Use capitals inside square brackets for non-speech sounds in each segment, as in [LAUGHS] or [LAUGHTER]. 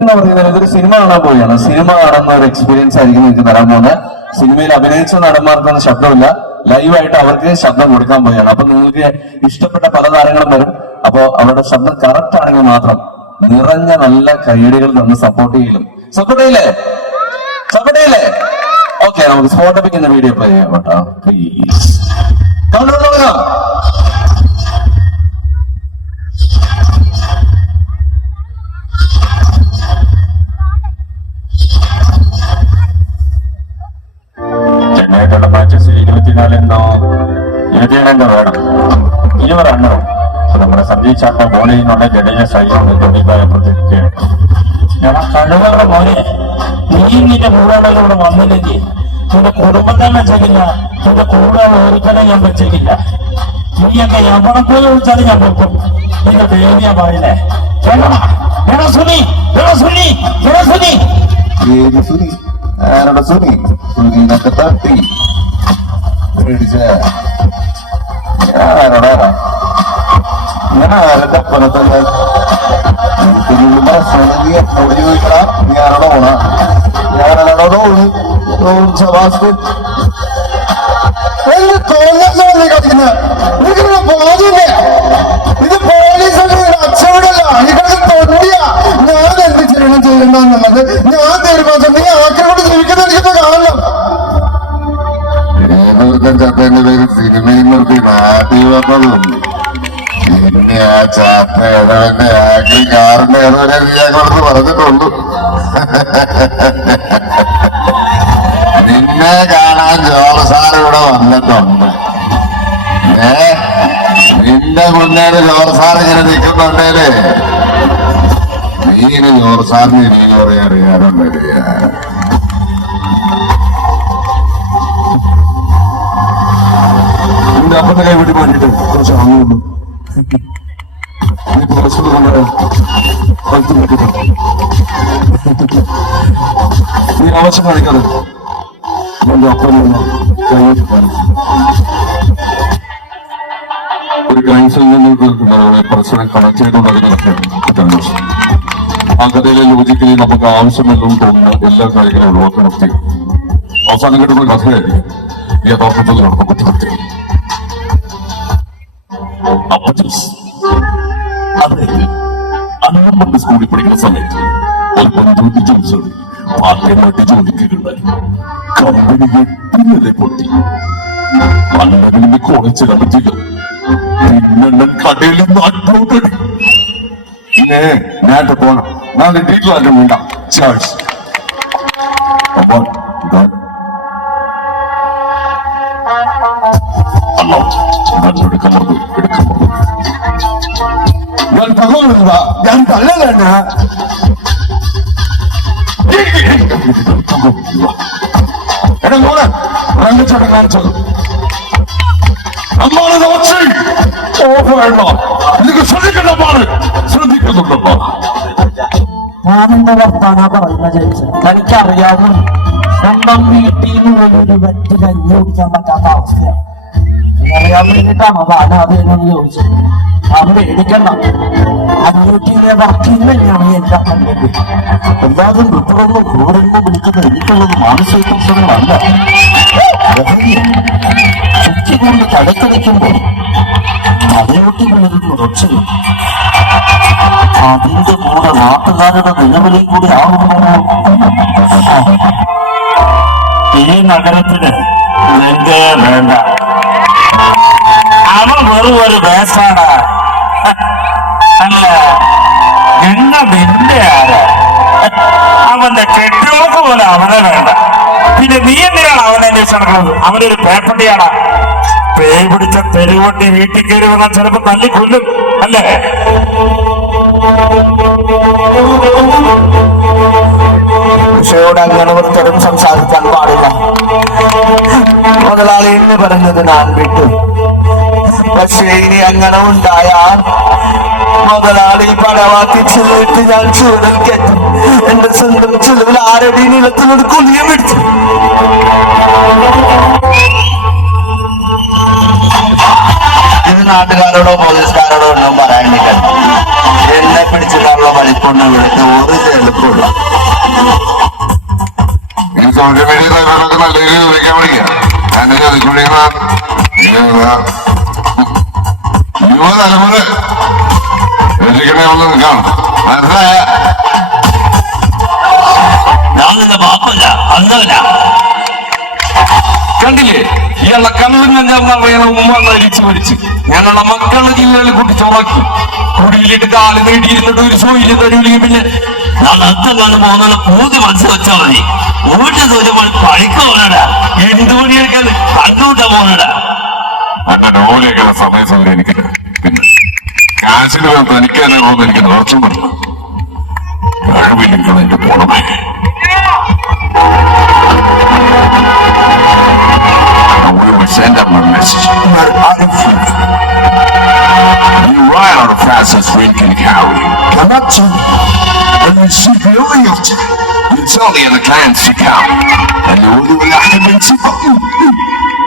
എന്ന് പറയുന്നത് ഇതൊരു സിനിമ കാണാൻ പോവുകയാണ്. സിനിമ കാണുന്ന ഒരു എക്സ്പീരിയൻസ് ആയിരിക്കും നിങ്ങൾക്ക് തരാൻ പോകുന്നത്. സിനിമയിൽ അഭിനയിച്ച നടന്മാർക്കൊന്നും ശബ്ദമില്ല. ലൈവായിട്ട് അവർക്ക് ശബ്ദം കൊടുക്കാൻ പോവുകയാണ്. അപ്പൊ നിങ്ങൾക്ക് ഇഷ്ടപ്പെട്ട പല താരങ്ങളും വരും. അപ്പൊ അവരുടെ ശബ്ദം കറക്റ്റ് ആണെങ്കിൽ മാത്രം നിറഞ്ഞ നല്ല കൈയടികൾ തന്ന് സപ്പോർട്ട് ചെയ്യലും. സപ്പോർട്ട് ചെയ്യില്ലേ? സപ്പോർട്ട് ചെയ്യില്ലേ? ഓക്കെ നമുക്ക് സ്പോട്ടപ്പിക്കുന്ന വീഡിയോ പ്ലേ ചെയ്യാം കേട്ടോ. പ്ലീസ് കണ്ടു ഇരുപത്തിയേഴെന്നോ വേണം. ഇരുപത് റണ്ണോ നമ്മുടെ സന്ദീപ് ചാണ്ട ബോൾ നിന്നുള്ള ജഡേജ സൈസ് തൊണ്ണൂറ്റായപ്പോഴത്തേക്ക് കഴിവുകളുടെ മോനെ നീ നിന്റെ കൂടെ വന്നില്ലെങ്കിൽ നിന്റെ കുടുംബം തന്നെ ചെയ്യില്ല നിന്റെ കൂടെ ഒരിക്കലും ഞാൻ വെച്ചിട്ടില്ല നീയൊക്കെ എവിടെ പോയി വിളിച്ചാലും ഞാൻ വെക്കും. നിന്റെ ദേവിയ പറയുന്നേ സുനി? ആരുടെ സുനി? സുനിനൊക്കെ തട്ടി. ഞാൻ പുറത്തുള്ള നീ കളിക്കുന്നത് നിനക്ക് തൊണ്ടിയാ ഞാൻ എന്ത് ചെയ്യണം ചെയ്യണ്ടെന്നുള്ളത് ഞാൻ തീരുമാനിച്ചു നീ ആക്കിയോട് ജീവിക്കുന്ന കാണണം. ഏതൊരുത്തൻ ചത്തേന്റെ പേര് സിനിമയും നിർത്തി നാട്ടിൽ വന്നതും. പിന്നെ ആ ചാത്ത ഇടവന്റെ ആക്കി കാറിന്റെ ഏതവരെ ഞങ്ങളടുത്ത് പറഞ്ഞിട്ടുള്ളൂ നിന്നെ കാണാൻ ജോർജ് സാർ ഇവിടെ വന്നിട്ടുണ്ട്. ഏ? നിന്റെ മുന്നേന്ന് ജോർജ് സാർ ഇങ്ങനെ നിൽക്കുന്നുണ്ടേലേ. നീ ഇങ്ങനെ ജോർജ് സാറിന് ഇനി പറയാൻ അറിയാനും വരിക നിന്റെ അപ്പന്റെ കൈ വിട്ട് മാറ്റിട്ട് കുറച്ച് മാറ്റിട്ടോ നീ ആവശ്യം കാണിക്കാതെ എന്റെ അപ്പനുള്ള കാണിച്ചു ഒരു നിങ്ങൾക്ക് നമ്മളെ പരസ്പരം കണക്ട് അത് നടക്കുകയാണ്. ആ കഥയിലെ ലോജിക്കലി നമുക്ക് ആവശ്യമില്ലെന്ന് തോന്നുന്ന. എല്ലാ കാര്യങ്ങളും ഒഴിവാക്കാൻ നിർത്തി അവസാനം കിട്ടുന്ന കഥയായിരിക്കും. യഥാർത്ഥത്തിൽ നടന്ന കുറ്റകൃത്യം ബന്ധുവിന്റെ ജോലിച്ചോട് പാർട്ടിയുമായിട്ട് ജോലിക്കുണ്ടായി കമ്പനി എട്ടിനിലെ പൊട്ടി അന്നതിന് കോളേജ് ചെല്ലാൻ പറ്റില്ല പിന്നെ കടയിൽ നിന്ന് അഡ്രോട്ടടി പിന്നെ ഞാൻ പോണം ഞാൻ വീട്ടിലല്ല വേണ്ട ചാഴ്സ് അപ്പൊ ഇതാ അല്ലോ ഞാൻ എടുക്കമർന്നു എടുക്കമർന്നു ഞാൻ തകർന്നതാ ഞാൻ തള്ളലാണ് എടാ മോളെ രംഗച്ചേട്ടൻ കാണിച്ചത് അമ്മാണ് ഒച്ച ഓഫ് വേണ്ട. എനിക്ക് ശ്രദ്ധിക്കണ്ട പാട് ശ്രദ്ധിക്കുന്നുണ്ടോ ഞാനെന്റെ വർത്താനാ പറയുന്ന ജയിച്ചു തനിക്കറിയാവും സ്വന്തം വീട്ടിൽ നിന്ന് പോലും ഒരു വെറ്റ് കഞ്ഞി കുടിക്കാൻ പറ്റാത്ത അവസ്ഥയാണ് അറിയാൻ വേണ്ടിയിട്ടാണ് ബാല അതെന്നോട് ചോദിച്ചത്? അത് പേടിക്കണ്ട അഞ്ഞൂറ്റിയിലെ വർക്കിൽ തന്നെയാണ് എന്റെ കണ്ടത് അല്ലാതെ വിട്ടറൊന്നും കൂടെന്ന് വിളിക്കുന്ന എനിക്കുള്ളത് മാനസിക പ്രശ്നങ്ങളല്ല. ചുറ്റുകൊണ്ട് തലക്കളിക്കുമ്പോൾ തലയോട്ടി വിളരുന്ന ഉറച്ചു. അതിന്റെ കൂടെ നാട്ടുകാരുടെ നിലവിലെ കൂടി ആകുമ്പോൾ ഈ നഗരത്തിന് നിന്റെ വേണ്ട. അവൻ വെറും ഒരു ബേസാണ്. അല്ല നിന്ന നിന്റെ ആരാ? അവന്റെ കെട്ടിയോക്ക് പോലെ അവനെ വേണ്ട. പിന്നെ നീ എന്തിനാണ് അവനെ അന്വേഷിച്ച് നടക്കുന്നത് അവനൊരു പേപ്പട്ടിയാണ് പേ പിടിച്ച തെരുവണ്ടി വീട്ടിൽ കയറി വന്നാൽ ചിലപ്പോ തല്ലി കൊല്ലും അല്ലേ? ഉഷയോട് അങ്ങനെ ഒരുത്തരും സംസാരിക്കാൻ പാടില്ല. മുതലാളി എന്ന് പറഞ്ഞത് ഞാൻ വിട്ടു. പക്ഷേ ഇനി അങ്ങനെ ഉണ്ടായാൽ മുതലാളി പടവാക്കി ചെല്ലിട്ട് ഞാൻ ചൂടൽ കയറ്റി. എന്റെ സ്വന്തം ചെലവിൽ ആരടി നിലത്തിനൊരു പിടിച്ചു ഇത് നാട്ടുകാരോടോ പോലീസുകാരോടോ ഒന്നും പറയാനില്ല എന്നെ പിടിച്ചിട്ടുള്ള വലിപ്പൊന്ന് വിളിച്ച ഒരു തെളിപ്പുള്ള ഈ സോഷ്യൽ മീഡിയ സൈബറൊക്കെ നല്ല രീതിയിൽ ഉപയോഗിക്കാൻ പഠിക്കുക അങ്ങനെ ചതിക്കൊണ്ടിരുന്ന യുവതലമുറ രക്ഷിക്കണേ ഒന്ന് നിൽക്കണം. മനസ്സിലായ? ഞാൻ നിന്റെ ബാപ്പല്ല അന്നല്ല കണ്ടില്ലേ ഇയാളെ കള്ളും കഞ്ചാറിയണ ഉമ്മ നരിച്ചു മരിച്ച് ഞങ്ങളുടെ മക്കളുടെ ജില്ലയിൽ കൂട്ടി ചോറാക്കി കുടിയിലിട്ട് കാൽ നീട്ടിയിരുന്നിട്ട് ഒരു സൂര്യ തരൂലെങ്കിൽ പിന്നെ. ഞാൻ അത്തങ്ങാണ്ട് പോകുന്ന പൂതി മനസ്സിൽ വെച്ചാ മതി. വീട്ടിൽ സൂചിപ്പോൾ പണിക്ക് പോകണടാ. എന്ത് പണിയെടുക്കാൻ കണ്ടുകൂട്ടാ പോകണടാ. സമയം എനിക്കില്ല. പിന്നെ. കാശിന് വേണ്ട എനിക്ക് തന്നെ പോകുന്ന എനിക്ക് നിറച്ചും പറഞ്ഞു കഴിവില്ലെങ്കിൽ എന്റെ പോണമേ We will send them a message. We're out of food. You ride on the fastest we can carry. Cannot you? And you see the loyalty. You tell the other clients to come. And you will do nothing to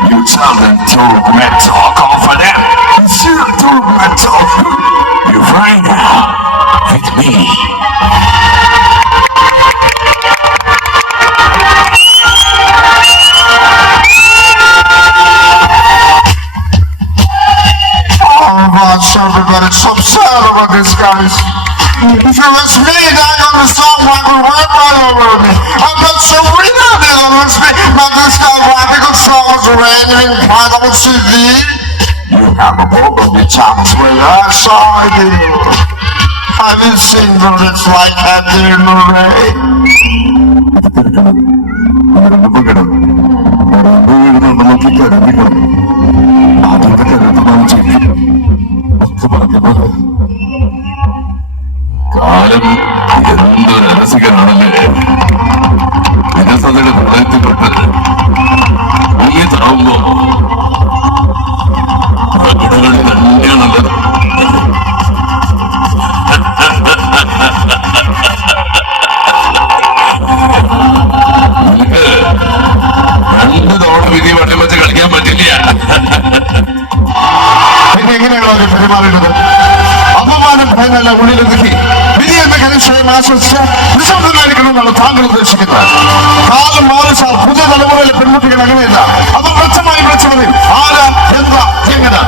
you traveling through mental confidence. You through mental. [LAUGHS] You right now with me. Alright, so everybody, so I'm sad about this, guys. If it was me, that on the song, I would run right over me. I'm not so real that was me. songs raining part on CD. You have a book of the chance where I saw you. Have you seen the rich like that in the rain? അതൊക്കെ താങ്കൾ ഉദ്ദേശിക്കുന്നത് കാലം മാറി sir പുതിയ തലമുറയിലെ പെൺകുട്ടികൾ അങ്ങനെയല്ല. അത് വ്യക്തമായി വിളിച്ചത് ആരാ എന്താ എങ്ങനെ?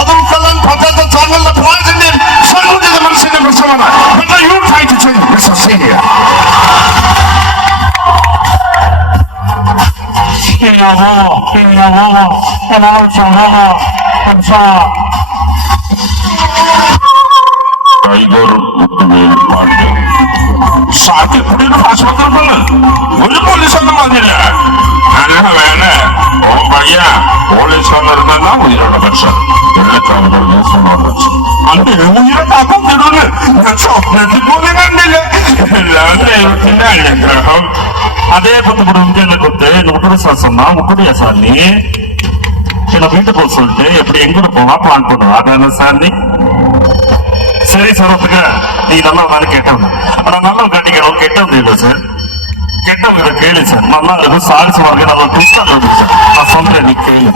അത് ഉൾക്കൊള്ളാൻ പറ്റാത്ത താങ്കളുടെ പ്രായത്തിന്റെയും സങ്കുചിത മനസ്സിന്റെ പ്രശ്നമാണ്. But you try to change Mr. Senior. കൈകോറും Muthuvel പാട്ട് സാധ്യപ്പെടുന്ന ആശുപത്രി ഒരു പോലീസൊന്നും വന്നില്ല അല്ല വേണേ ഓ പയ്യ പോലീസ് വന്നിരുന്ന ഉയരുള്ള മനുഷ്യൻ വെള്ളക്കാരുടെ ദിവസം വെച്ചു അതിന് ഉയരെ കാക്കാൻ തരുന്ന് ഞാൻ സ്വപ്നത്തിൽ പോലും കണ്ടില്ല എല്ലാം ദൈവത്തിന്റെ അനുഗ്രഹം அதே பத்து குடும்பம் என்ன கொடுத்து இந்த முட்டுடைய சார் சொன்னா முட்டுடைய சார் நீ என்ன வீட்டுக்கு போக சொல்லிட்டு எப்படி எங்க கூட போவா பிளான் பண்ணுவா அதான சார் ಸರಿ ಸ್ವರೂಪಕ್ಕೆ ಈ ನಲ್ಲವನಾದ್ರೆ ಕೆಟ್ಟವನು ಆಡ ನಲ್ಲವ್ ಗಂಟಿಗಳು ಕೆಟ್ಟವನು ಇಲ್ಲ ಸರ್ ಕೆಟ್ಟವ್ರು ಕೇಳಿ ಸರ್ ನನ್ನದು ಸಾಗಿಸುವಾಗ ನನ್ನ ಟ್ವಿಸ್ಟ್ ಆಗೋದು ಸರ್ ಆ ತೊಂದರೆ ನೀವು ಕೇಳಿ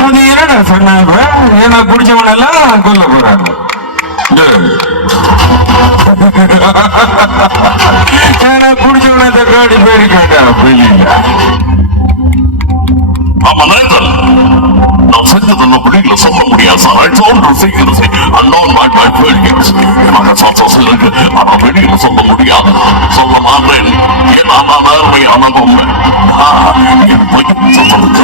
அது என்னடா சொன்னாங்க ஏன்னா குடிச்சவனெல்லாம் கொல்ல போறாங்க குடிச்சவன காடி பேரு கேட்டா வெளியில I'm an நான் செஞ்சது பிள்ளைகளை சொல்ல முடியாது சார். ஐ டோன்ட் செய்கிறது. அன்னோன் மை மை ஃபெயிலியர்ஸ் எனக்கு சந்தோஷம் இருக்கு. ஆனால் வெளியில சொல்ல முடியாது. சொல்ல மாட்டேன். ஏன்னா நான் நேர்மையான பொம்மை என் பையன் சொல்றது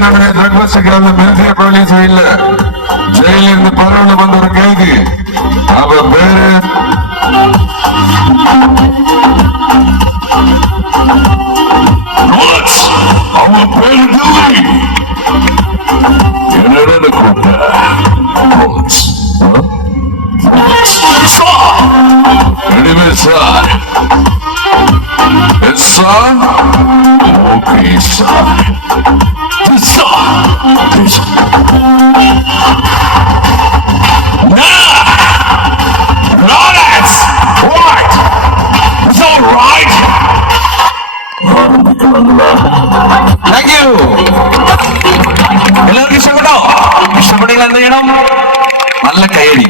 ನಡುವೆ ನಗುವಸಿಗಳನ್ನು ಮೆಲ್ಸಿಯ ಪೊಲೀಸು ಇಲ್ಲ ಜೈಲಿನಿಂದ ಪಾಲ್ಗೊಂಡು ಬಂದವರು ಕೈದಿ ಅವ ಬೇರೆ ಅವ ಬೇರೆ ದಿಲ್ಲಿ ಜನರನ್ನು ಕೊಟ್ಟ ಕಡಿಮೆ ಸಾರ್ ಸಾರ್ ಓಕೆ ಸಾರ್ എല്ലാവർക്കും ഇഷ്ടപ്പെട്ടോ? ഇഷ്ടപ്പെട്ടെങ്കിൽ എന്ത് ചെയ്യണം? നല്ല കൈയടി.